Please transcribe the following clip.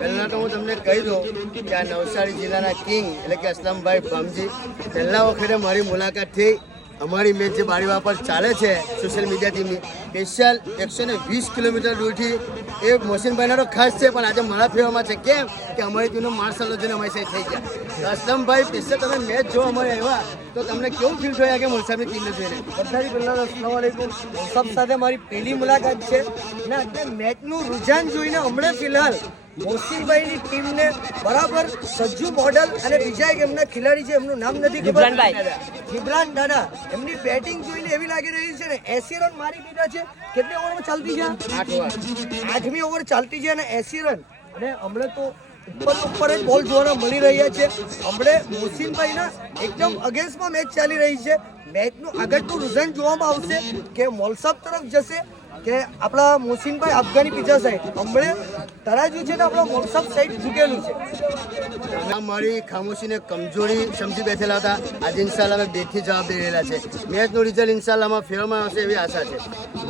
પહેલાં તો હું તમને કહી દઉં કે આ નવસારી જિલ્લાના કિંગ એટલે કે અસલમભાઈ ભામજી પહેલા વખતે મારી મુલાકાત થઈ। અમારી મેચ જે બારીવા પર ચાલે છે સોશિયલ મીડિયા ટીમની સ્પેશિયલ 120 કિલોમીટર દૂરથી એ મોહસિનભાઈના તો ખાસ છે, પણ આજે મારા ફેવરમાં છે। કેમ કે અમારી ટીમનો માર્શલ જોઈને અમારી સાઈડ થઈ ગયા। અસલમભાઈ સ્પેશિયલ તમે મેચ જો અમારે આવ્યા તો તમને કેવું ફીલ થયા કે મોલસાબની ટીમને જોઈને? બધાથી પહેલાં અસલામ વાલેકુમ। સબ સાથે મારી પહેલી મુલાકાત છે ને અત્યારે મેચનું રુઝાન જોઈને હમણાં ફિલહાલ મોહસિનભાઈની ટીમને બરાબર સજ્જુ મોડલ અને બીજા એક એમના ખેલાડી છે, એમનું નામ નથી ખબર, જીબ્રાન દાદા, એમની બેટિંગ જોઈને એવી લાગી રહી છે ને 80 રન મારી દીધા છે। કેટલી ઓવરમાં ચાલતી છે? 8મી ઓવર ચાલતી છે અને 80 રન। અને હમણાં તો ઉપર જ બોલ જોવાના મળી રહ્યા છે। હમણાં મોહસિનભાઈના એકદમ અગેન્સ્ટમાં મેચ ચાલી રહી છે। મેચનું આગળનું રુઝાન જોવામાં આવશે કે મોલસાબ તરફ જશે કે આપણા મોહસિનભાઈ અફઘાની પીછા સાઈડ। હમણાં તરાજુ છે ને આપણા મોલસાબ સાઈડ ઝૂકેલું છે। મારી ખામોશીને કમજોરી સમજી બેઠેલા હતા, આજે ઇન્શાલ્લાહ અમે બેટથી જવાબ દઈ રહેલા છે। મેચનું રિઝલ્ટ ઇન્શાલ્લાહ ફેવરમાં આવશે એવી આશા છે।